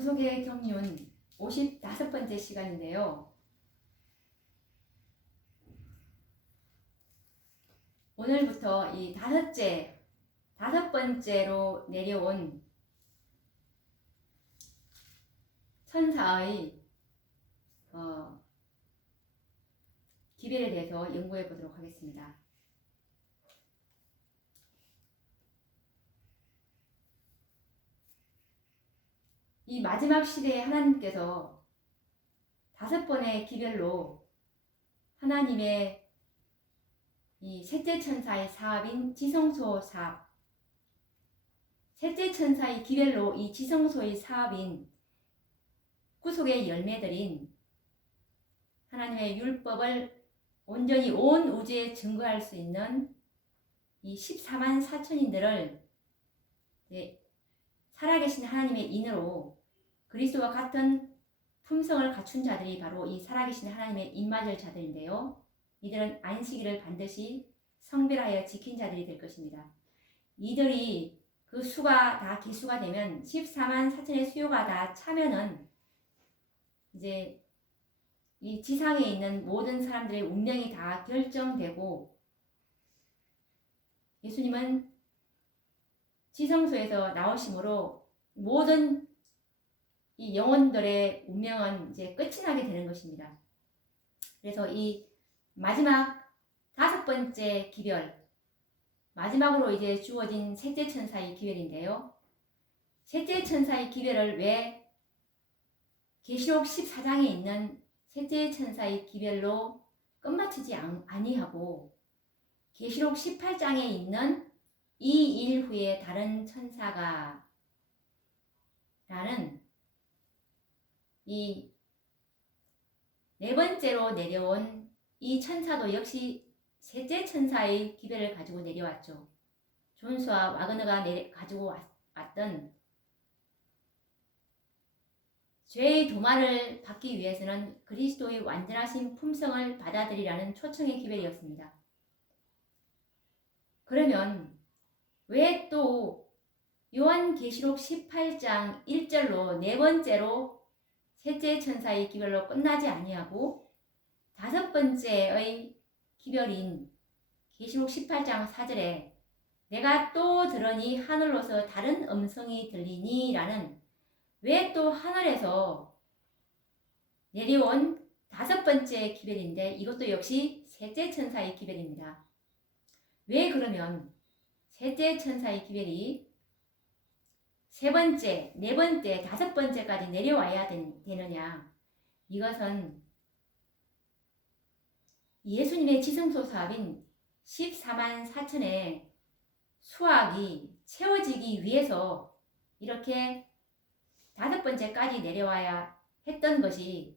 구속의 경륜 55번째 시간인데요. 오늘부터 이 다섯 번째로 내려온 천사의 기별에 대해서 연구해 보도록 하겠습니다. 이 마지막 시대에 하나님께서 5번의 기별로 하나님의 이 셋째 천사의 사업인 지성소 사업, 셋째 천사의 기별로 이 지성소의 사업인 구속의 열매들인 하나님의 율법을 온전히 온 우주에 증거할 수 있는 이 14만 4천인들을 살아계신 하나님의 인으로 그리스도와 같은 품성을 갖춘 자들이 바로 이 살아계신 하나님의 입맞을 자들인데요. 이들은 안식일을 반드시 성별하여 지킨 자들이 될 것입니다. 이들이 그 수가 다 기수가 되면 14만 4천의 수요가 다 차면은 이제 이 지상에 있는 모든 사람들의 운명이 다 결정되고 예수님은 지성소에서 나오심으로 모든 이 영혼들의 운명은 이제 끝이 나게 되는 것입니다. 그래서 이 마지막 5번째 기별, 마지막으로 이제 주어진 셋째 천사의 기별인데요. 셋째 천사의 기별을 왜 계시록 14장에 있는 셋째 천사의 기별로 끝마치지 아니하고 계시록 18장에 있는 이 일 후에 다른 천사가 라는 이 4번째로 내려온 이 천사도 역시 셋째 천사의 기별을 가지고 내려왔죠. 존스와 와그너가 가지고 왔던 죄의 도마를 받기 위해서는 그리스도의 완전하신 품성을 받아들이라는 초청의 기별이었습니다. 그러면 왜 또 요한계시록 18장 1절로 4번째로 셋째 천사의 기별로 끝나지 아니하고 5번째의 기별인 계시록 18장 4절에 내가 또 들으니 하늘로서 다른 음성이 들리니 라는 왜 또 하늘에서 내려온 5번째 기별인데 이것도 역시 셋째 천사의 기별입니다. 왜 그러면 셋째 천사의 기별이 3번째, 4번째, 5번째까지 내려와야 되느냐? 이것은 예수님의 지성소 사업인 14만 4천의 수확이 채워지기 위해서 이렇게 5번째까지 내려와야 했던 것이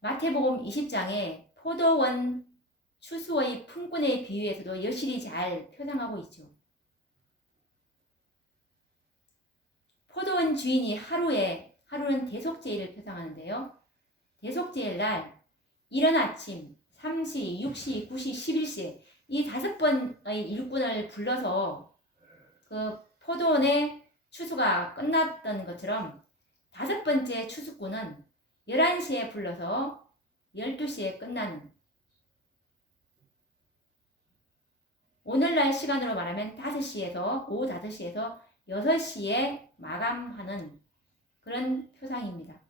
마태복음 20장에 포도원 추수의 품꾼의 비유에서도 여실히 잘 표상하고 있죠. 포도원 주인이 하루는 대속제일을 표상하는데요. 대속제일 날 이른 아침 3시, 6시, 9시, 11시 이 5번의 일꾼을 불러서 그 포도원의 추수가 끝났던 것처럼 5번째 추수꾼은 11시에 불러서 12시에 끝나는, 오늘날 시간으로 말하면 5시에서 오후 5시에서 6시에 마감하는 그런 표상입니다.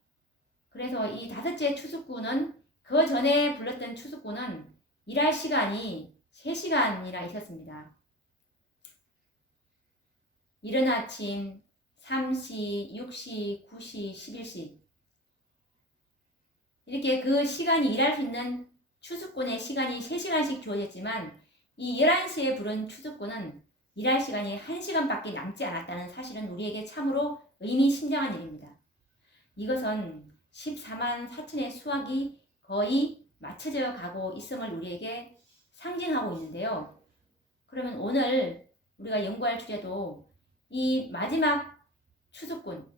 그래서 이 5째 추수꾼은 그 전에 불렀던 추수꾼은 일할 시간이 3시간이나 있었습니다. 이른 아침 3시, 6시, 9시, 11시 이렇게 그 시간이 일할 수 있는 추수꾼의 시간이 3시간씩 주어졌지만 이 11시에 부른 추수꾼은 일할 시간이 1시간밖에 남지 않았다는 사실은 우리에게 참으로 의미심장한 일입니다. 이것은 14만 4천의 수확이 거의 맞춰져 가고 있음을 우리에게 상징하고 있는데요. 그러면 오늘 우리가 연구할 주제도 이 마지막 추수꾼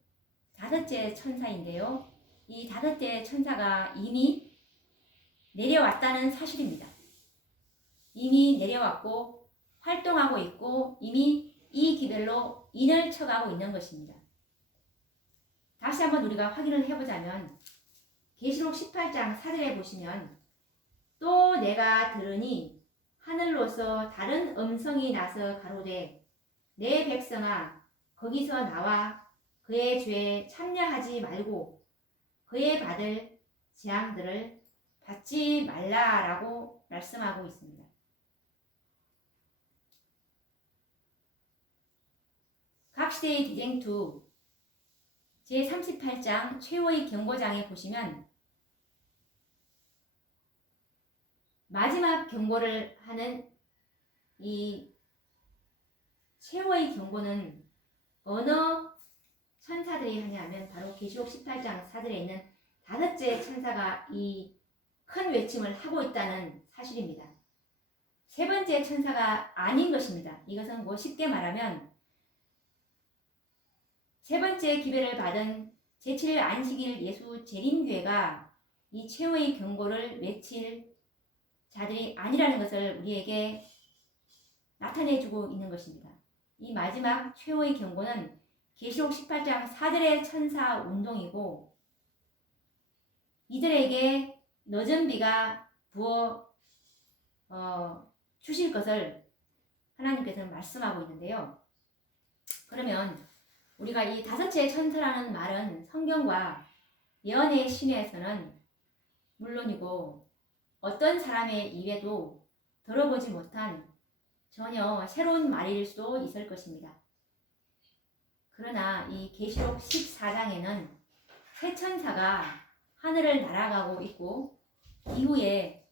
5째 천사인데요. 이 5째 천사가 이미 내려왔다는 사실입니다. 이미 내려왔고 활동하고 있고 이미 이 기별로 인을 쳐가고 있는 것입니다. 다시 한번 우리가 확인을 해보자면 계시록 18장 4절에 보시면 또 내가 들으니 하늘로서 다른 음성이 나서 가로되 내 백성아 거기서 나와 그의 죄에 참여하지 말고 그의 받을 재앙들을 받지 말라라고 말씀하고 있습니다. 각시대의 기생투 제38장 최후의 경고장에 보시면 마지막 경고를 하는 이 최후의 경고는 어느 천사들이 하냐면 바로 계시록 18장 4절에 있는 5째 천사가 이 큰 외침을 하고 있다는 사실입니다. 3번째 천사가 아닌 것입니다. 이것은 뭐 쉽게 말하면 3번째 기별을 받은 제7일 안식일 예수 재림교회가 이 최후의 경고를 외칠 자들이 아니라는 것을 우리에게 나타내주고 있는 것입니다. 이 마지막 최후의 경고는 계시록 18장 4절의 천사 운동이고 이들에게 늦은 비가 부어 주실 것을 하나님께서 말씀하고 있는데요. 그러면 우리가 이 5째 천사라는 말은 성경과 예언의 신에서는 물론이고 어떤 사람의 입에도 들어보지 못한 전혀 새로운 말일 수도 있을 것입니다. 그러나 이 계시록 14장에는 새 천사가 하늘을 날아가고 있고 이후에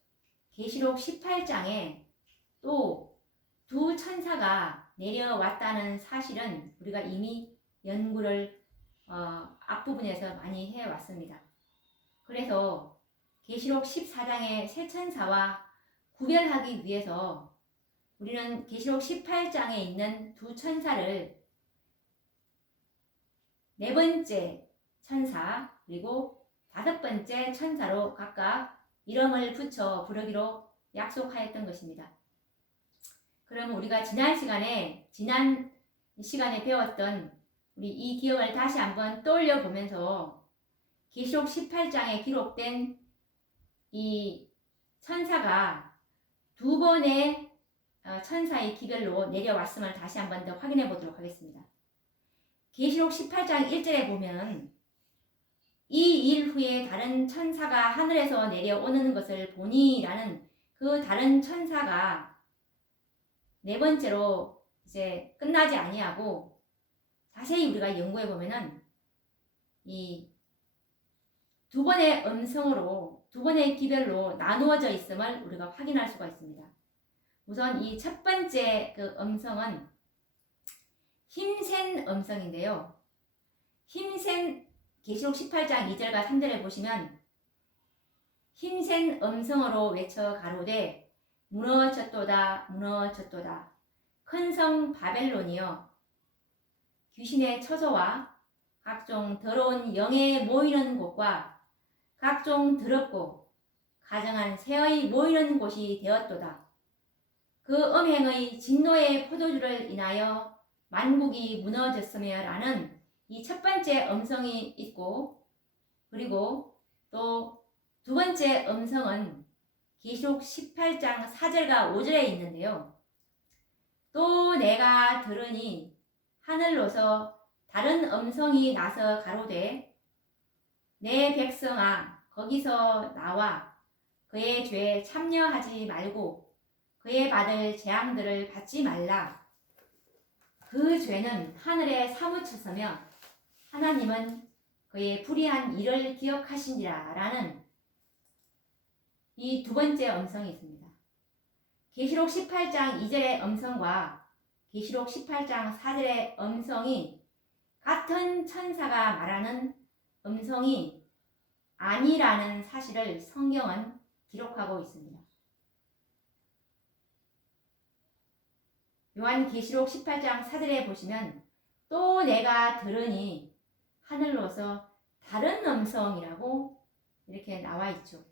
계시록 18장에 또 2 천사가 내려왔다는 사실은 우리가 이미 연구를 앞부분에서 많이 해왔습니다. 그래서 계시록 14장의 새 천사와 구별하기 위해서 우리는 계시록 18장에 있는 2 천사를 4번째 천사 그리고 5번째 천사로 각각 이름을 붙여 부르기로 약속하였던 것입니다. 그럼 우리가 지난 시간에 배웠던 우리 이 기억을 다시 한번 떠올려 보면서 계시록 18장에 기록된 이 천사가 2번의 천사의 기별로 내려왔음을 다시 한번 더 확인해 보도록 하겠습니다. 계시록 18장 1절에 보면 이 일 후에 다른 천사가 하늘에서 내려오는 것을 보니 라는 그 다른 천사가 4번째로 이제 끝나지 아니하고 자세히 우리가 연구해 보면은 이 2번의 음성으로 2번의 기별로 나누어져 있음을 우리가 확인할 수가 있습니다. 우선 이 첫 번째 그 음성은 힘센 음성인데요. 힘센 계시록 18장 2절과 3절에 보시면 힘센 음성으로 외쳐 가로되 무너졌도다 무너졌도다 큰 성 바벨론이여 귀신의 처소와 각종 더러운 영에 모이는 곳과 각종 더럽고 가증한 새의 모이는 곳이 되었도다. 그 음행의 진노의 포도주를 인하여 만국이 무너졌으며 라는 이 첫 번째 음성이 있고 그리고 또 2번째 음성은 계시록 18장 4절과 5절에 있는데요. 또 내가 들으니 하늘로서 다른 음성이 나서 가로되 내 백성아 거기서 나와 그의 죄에 참여하지 말고 그의 받을 재앙들을 받지 말라. 그 죄는 하늘에 사무쳤으며 하나님은 그의 불의한 일을 기억하시니라 라는 이 2번째 음성이 있습니다. 계시록 18장 2절의 음성과 계시록 18장 4절의 음성이 같은 천사가 말하는 음성이 아니라는 사실을 성경은 기록하고 있습니다. 요한계시록 18장 4절에 보시면 또 내가 들으니 하늘로서 다른 음성이라고 이렇게 나와 있죠.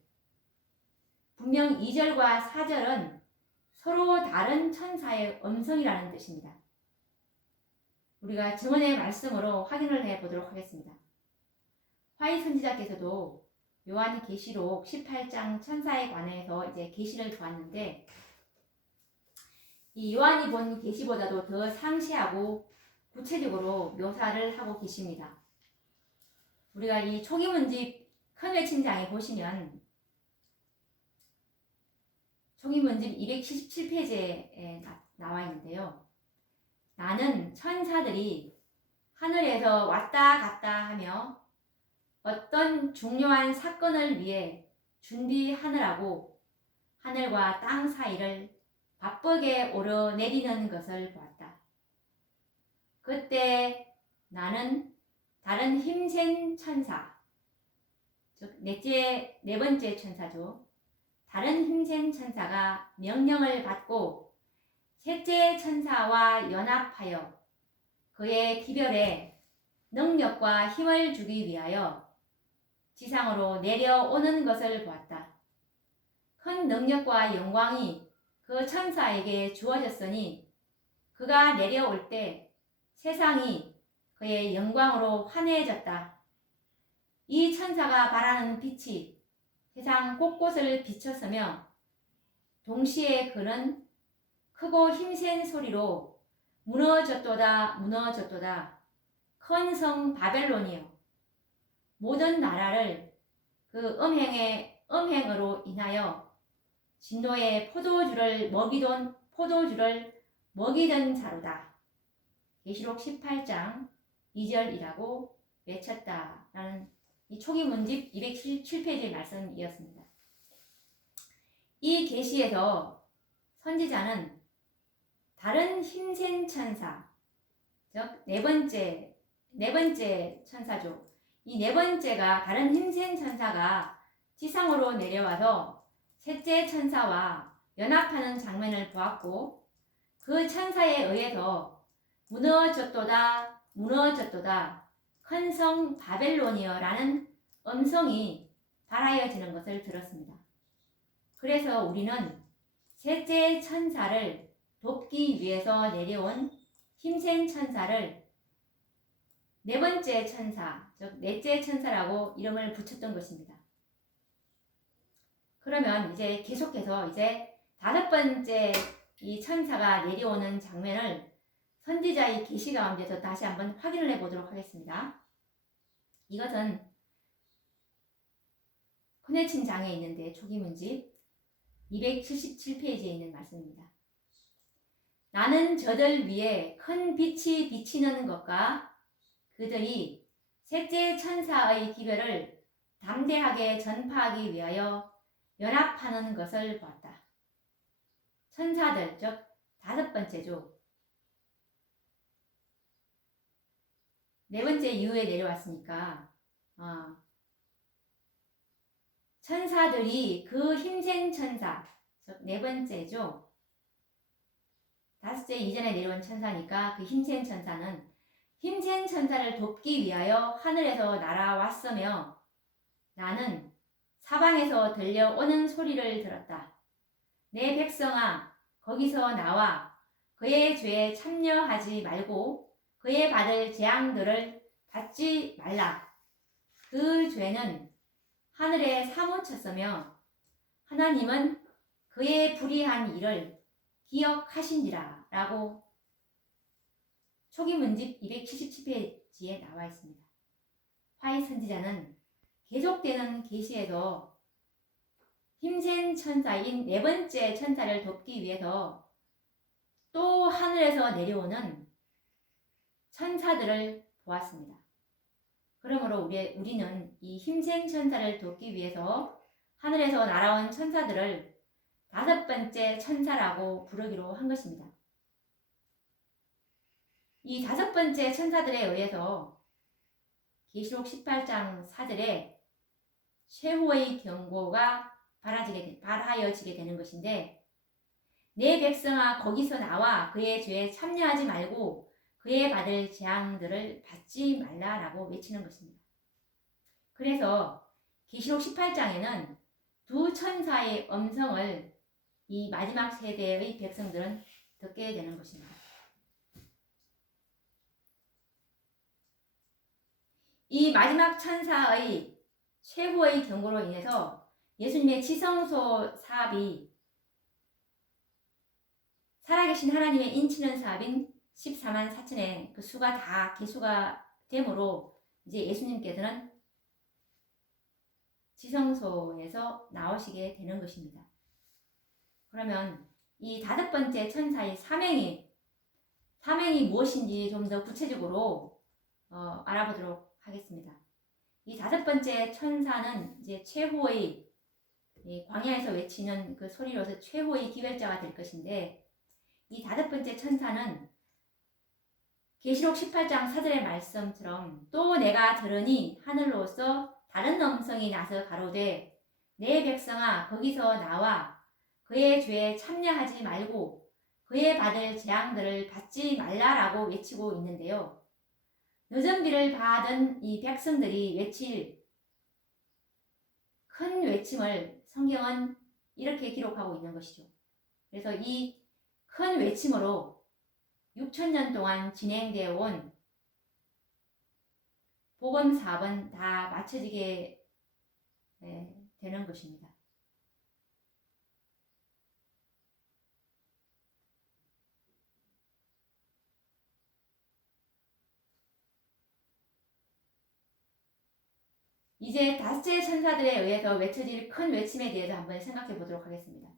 분명 2절과 4절은 서로 다른 천사의 음성이라는 뜻입니다. 우리가 증언의 말씀으로 확인을 해 보도록 하겠습니다. 화이 선지자께서도 요한계시록 18장 천사에 관해서 이제 계시를 보았는데, 이 요한이 본 계시보다도 더 상세하고 구체적으로 묘사를 하고 계십니다. 우리가 이 초기문집 큰 외침장에 보시면 초기문집 277페이지에 나와 있는데요. 나는 천사들이 하늘에서 왔다 갔다 하며 어떤 중요한 사건을 위해 준비하느라고 하늘과 땅 사이를 바쁘게 오르내리는 것을 보았다. 그때 나는 다른 힘센 천사, 즉 네 번째 천사죠. 다른 힘센 천사가 명령을 받고 셋째 천사와 연합하여 그의 기별에 능력과 힘을 주기 위하여 지상으로 내려오는 것을 보았다. 큰 능력과 영광이 그 천사에게 주어졌으니 그가 내려올 때 세상이 그의 영광으로 환해졌다. 이 천사가 발하는 빛이 세상 곳곳을 비쳤으며 동시에 그는 크고 힘센 소리로 무너졌도다 무너졌도다 큰 성 바벨론이여 모든 나라를 그 음행으로 인하여 진노의 포도주를 먹이던 자로다. 계시록 18장 2절이라고 외쳤다라는 이 초기 문집 277페이지의 말씀이었습니다. 이 계시에서 선지자는 다른 힘센 천사, 즉 네 번째 천사죠. 이 네 번째가 다른 힘센 천사가 지상으로 내려와서 셋째 천사와 연합하는 장면을 보았고 그 천사에 의해서 무너졌도다 무너졌도다 큰 성 바벨론이여라는 음성이 발하여지는 것을 들었습니다. 그래서 우리는 셋째 천사를 돕기 위해서 내려온 힘센 천사를 네 번째 천사, 즉 넷째 천사라고 이름을 붙였던 것입니다. 그러면 이제 계속해서 이제 다섯 번째 이 천사가 내려오는 장면을 선지자의 계시 가운데서 다시 한번 확인을 해보도록 하겠습니다. 이것은 큰해친 장에 있는데 초기문집 277페이지에 있는 말씀입니다. 나는 저들 위에 큰 빛이 비치는 것과 그들이 셋째 천사의 기별을 담대하게 전파하기 위하여 연합하는 것을 보았다. 천사들, 즉 다섯 번째죠. 네 번째 이후에 내려왔으니까 천사들이 그 힘센 천사, 즉 네 번째죠. 다섯째 이전에 내려온 천사니까 그 힘센 천사는 힘센 천사를 돕기 위하여 하늘에서 날아왔으며 나는 사방에서 들려오는 소리를 들었다. 내 백성아 거기서 나와 그의 죄에 참여하지 말고 그의 받을 재앙들을 받지 말라. 그 죄는 하늘에 사무쳤으며 하나님은 그의 불의한 일을 기억하신지라 라고 초기문집 277페이지에 나와 있습니다. 화이 선지자는 계속되는 계시에서 힘센 천사인 네 번째 천사를 돕기 위해서 또 하늘에서 내려오는 천사들을 보았습니다. 그러므로 우리는 이 힘센 천사를 돕기 위해서 하늘에서 날아온 천사들을 다섯 번째 천사라고 부르기로 한 것입니다. 이 다섯 번째 천사들에 의해서 계시록 18장 4절에 최후의 경고가 발하여지게 되는 것인데 내 백성아 거기서 나와 그의 죄에 참여하지 말고 그의 받을 재앙들을 받지 말라라고 외치는 것입니다. 그래서 계시록 18장에는 두 천사의 음성을 이 마지막 세대의 백성들은 듣게 되는 것입니다. 이 마지막 천사의 최후의 경고로 인해서 예수님의 지성소 사업이 살아계신 하나님의 인치는 사업인 14만 4천의 그 수가 다 개수가 되므로 이제 예수님께서는 지성소에서 나오시게 되는 것입니다. 그러면 이 5번째 천사의 사명이 무엇인지 좀 더 구체적으로 알아보도록 하겠습니다. 이 5번째 천사는 이제 최후의 광야에서 외치는 그 소리로서 최후의 기별자가 될 것인데, 이 5번째 천사는 계시록 18장 4절의 말씀처럼 또 내가 들으니 하늘로서 다른 음성이 나서 가로되 내 백성아 거기서 나와 그의 죄에 참여하지 말고 그의 받을 재앙들을 받지 말라라고 외치고 있는데요. 늦은 비를 받은 이 백성들이 외칠 큰 외침을 성경은 이렇게 기록하고 있는 것이죠. 그래서 이 큰 외침으로 6,000년 동안 진행되어 온 복음 사업은 다 마쳐지게 되는 것입니다. 이제 5째 천사들에 의해서 외쳐질 큰 외침에 대해서 한번 생각해 보도록 하겠습니다.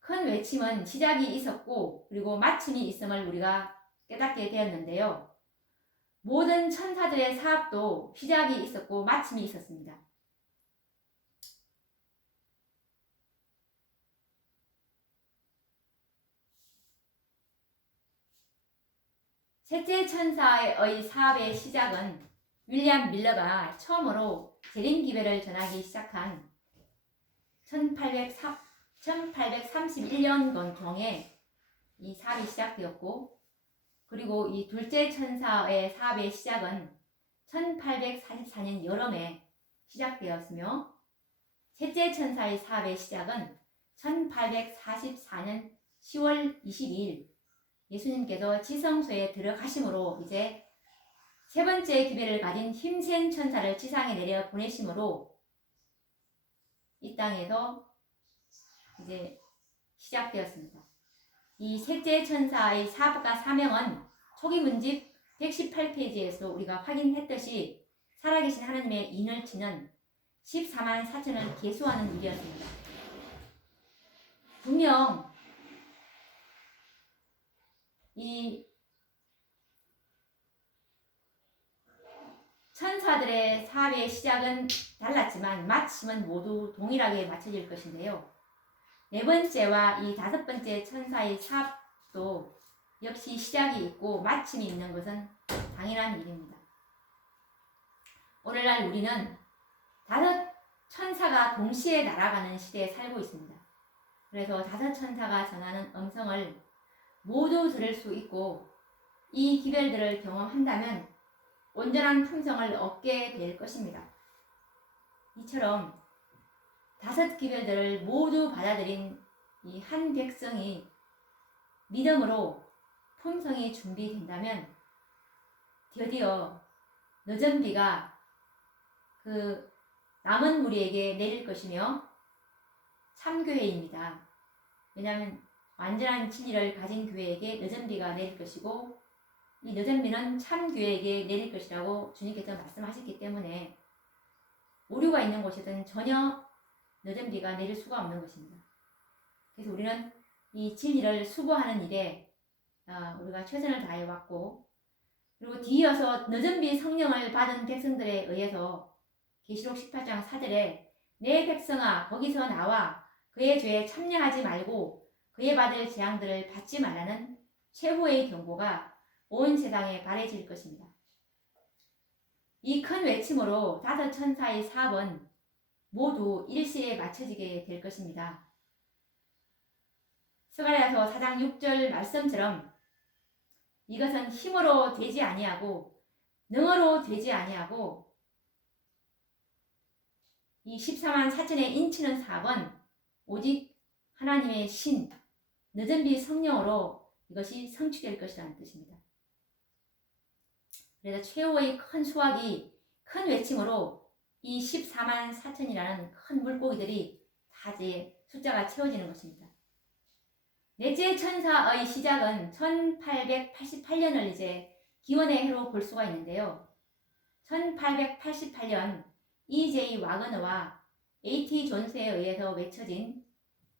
큰 외침은 시작이 있었고 그리고 마침이 있음을 우리가 깨닫게 되었는데요. 모든 천사들의 사업도 시작이 있었고 마침이 있었습니다. 셋째 천사의 사업의 시작은 윌리엄 밀러가 처음으로 재림기별을 전하기 시작한 1831년경에 이 사업이 시작되었고, 그리고 이 둘째 천사의 사업의 시작은 1844년 여름에 시작되었으며, 셋째 천사의 사업의 시작은 1844년 10월 22일 예수님께서 지성소에 들어가심으로 이제 세 번째 기별을 가진 힘센 천사를 지상에 내려 보내심으로 이 땅에서 이제 시작되었습니다. 이 셋째 천사의 사업과 사명은 초기 문집 118페이지에서 우리가 확인했듯이 살아계신 하나님의 인을 치는 14만 4천을 계수하는 일이었습니다. 분명 이 천사들의 사업의 시작은 달랐지만 마침은 모두 동일하게 맞춰질 것인데요. 네 번째와 이 5번째 천사의 사업도 역시 시작이 있고 마침이 있는 것은 당연한 일입니다. 오늘날 우리는 5 천사가 동시에 날아가는 시대에 살고 있습니다. 그래서 5 천사가 전하는 음성을 모두 들을 수 있고 이 기별들을 경험한다면 온전한 품성을 얻게 될 것입니다. 이처럼 5 기별들을 모두 받아들인 이 한 백성이 믿음으로 품성이 준비된다면 드디어 늦은 비가 그 남은 무리에게 내릴 것이며 참교회입니다. 왜냐하면 완전한 진리를 가진 교회에게 늦은 비가 내릴 것이고 이 늦은 비는 참교회에게 내릴 것이라고 주님께서 말씀하셨기 때문에 오류가 있는 곳에는 전혀 늦은 비가 내릴 수가 없는 것입니다. 그래서 우리는 이 진리를 수고하는 일에 우리가 최선을 다해 왔고, 그리고 뒤이어서 늦은 비 성령을 받은 백성들에 의해서 계시록 18장 4절에 내 백성아 거기서 나와 그의 죄에 참여하지 말고 그의 받을 재앙들을 받지 말라는 최후의 경고가 온 세상에 발해질 것입니다. 이 큰 외침으로 5 천사의 사업은 모두 일시에 맞춰지게 될 것입니다. 스가랴서 4장 6절 말씀처럼 이것은 힘으로 되지 아니하고 능으로 되지 아니하고 이 14만 4천의 인치는 사업은 오직 하나님의 신, 늦은 비 성령으로 이것이 성취될 것이라는 뜻입니다. 그래서 최후의 큰 수확이 큰 외침으로 이 14만 4천이라는 큰 물고기들이 다 이제 숫자가 채워지는 것입니다. 넷째 천사의 시작은 1888년을 이제 기원의 해로 볼 수가 있는데요. 1888년 E.J. 와그너와 A.T. 존스에 의해서 외쳐진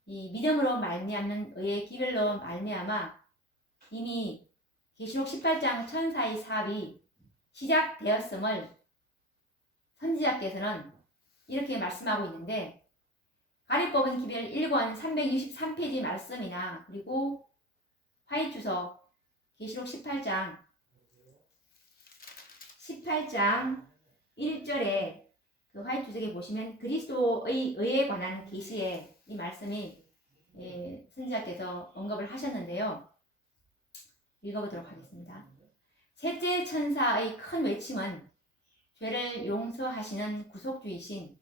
이 믿음으로 말미암는 의의 기별로 말미암아 이미 계시록 18장 천사의 사업이 시작되었음을 선지자께서는 이렇게 말씀하고 있는데, 가리 뽑은 기별 1권 363페이지 말씀이나 그리고 화이트서 계시록 18장 1절에 그 화이트석에 보시면 그리스도의 의에 관한 계시에 이 말씀이 선지자께서 언급을 하셨는데요. 읽어보도록 하겠습니다. 셋째 천사의 큰 외침은 죄를 용서하시는 구속주이신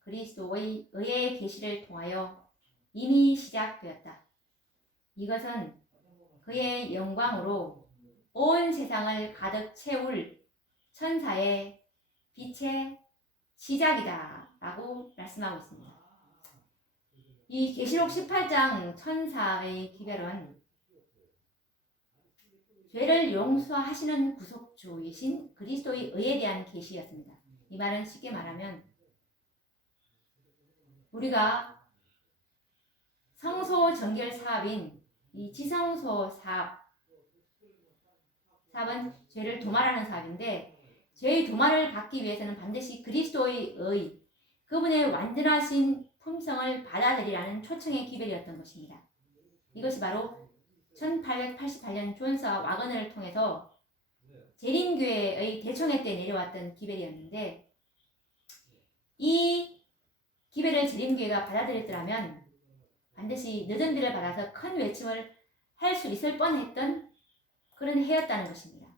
그리스도의 의의 계시를 통하여 이미 시작되었다. 이것은 그의 영광으로 온 세상을 가득 채울 천사의 빛의 시작이다 라고 말씀하고 있습니다. 이 계시록 18장 천사의 기별은 죄를 용서하시는 구속주이신 그리스도의 의에 대한 계시였습니다. 이 말은 쉽게 말하면 우리가 성소 정결 사업인 이 지성소 사업은 죄를 도말하는 사업인데, 죄의 도말을 받기 위해서는 반드시 그리스도의 의, 그분의 완전하신 품성을 받아들이라는 초청의 기별이었던 것입니다. 이것이 바로 1888년 존스와 와그너를 통해서 재림교회의 대총회 때 내려왔던 기별이었는데, 이 기별을 재림교회가 받아들였더라면 반드시 늦은 비를 받아서 큰 외침을 할 수 있을 뻔했던 그런 해였다는 것입니다.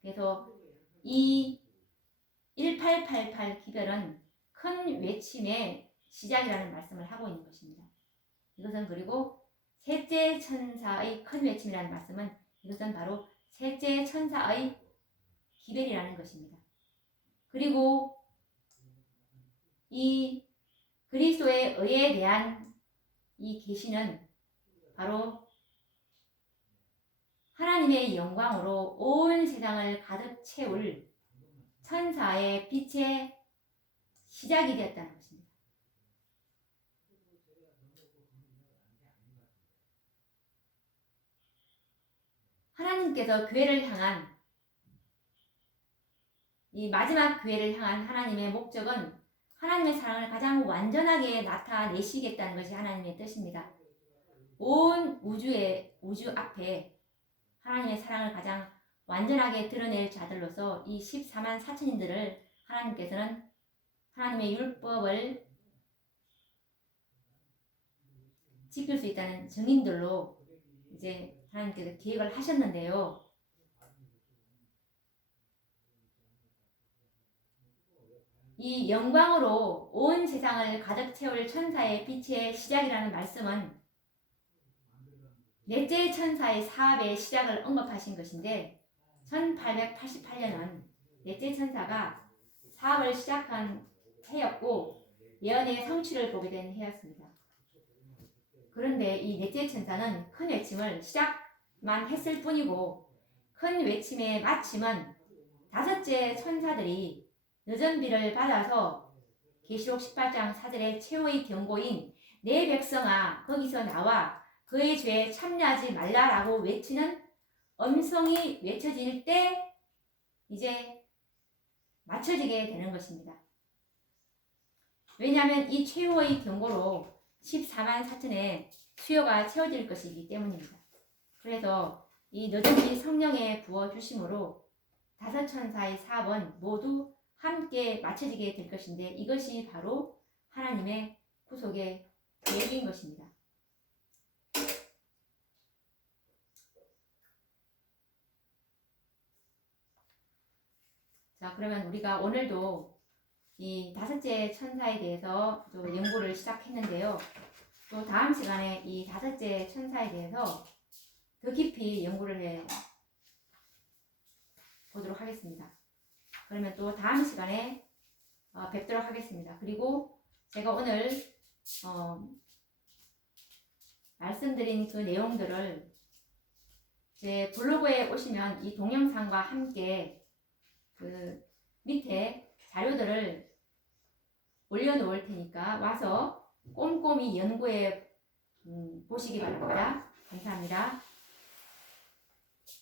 그래서 이 1888 기별은 큰 외침의 시작이라는 말씀을 하고 있는 것입니다. 이것은 그리고 셋째 천사의 큰 외침이라는 말씀은 이것은 바로 셋째 천사의 기별이라는 것입니다. 그리고 이 그리스도의 의에 대한 이 계시는 바로 하나님의 영광으로 온 세상을 가득 채울 천사의 빛의 시작이 되었다는 것입니다. 하나님께서 교회를 향한 이 마지막 교회를 향한 하나님의 목적은 하나님의 사랑을 가장 완전하게 나타내시겠다는 것이 하나님의 뜻입니다. 온 우주 앞에 하나님의 사랑을 가장 완전하게 드러낼 자들로서 이 14만 4천인들을 하나님께서는 하나님의 율법을 지킬 수 있다는 증인들로 이제 하나님께서 계획을 하셨는데요. 이 영광으로 온 세상을 가득 채울 천사의 빛의 시작이라는 말씀은 넷째 천사의 사업의 시작을 언급하신 것인데, 1888년은 넷째 천사가 사업을 시작한 해였고 예언의 성취를 보게 된 해였습니다. 그런데 이 넷째 천사는 큰 외침을 시작만 했을 뿐이고, 큰 외침의 마침은 다섯째 천사들이 늦은 비를 받아서 계시록 18장 4절의 최후의 경고인 내 백성아 거기서 나와 그의 죄에 참여하지 말라라고 외치는 음성이 외쳐질 때 이제 맞춰지게 되는 것입니다. 왜냐하면 이 최후의 경고로 14만 4천의 수요가 채워질 것이기 때문입니다. 그래서 이 늦은 비 성령의 부어주심으로 다섯 천사의 사업은 모두 함께 맞춰지게 될 것인데, 이것이 바로 하나님의 구속의 계획인 것입니다. 자, 그러면 우리가 오늘도 이 다섯째 천사에 대해서 또 연구를 시작했는데요. 또 다음 시간에 이 다섯째 천사에 대해서 더 깊이 연구를 해 보도록 하겠습니다. 그러면 또 다음 시간에 뵙도록 하겠습니다. 그리고 제가 오늘 말씀드린 그 내용들을 제 블로그에 오시면 이 동영상과 함께 그 밑에 자료들을 올려놓을 테니까 와서 꼼꼼히 연구해 보시기 바랍니다. 감사합니다.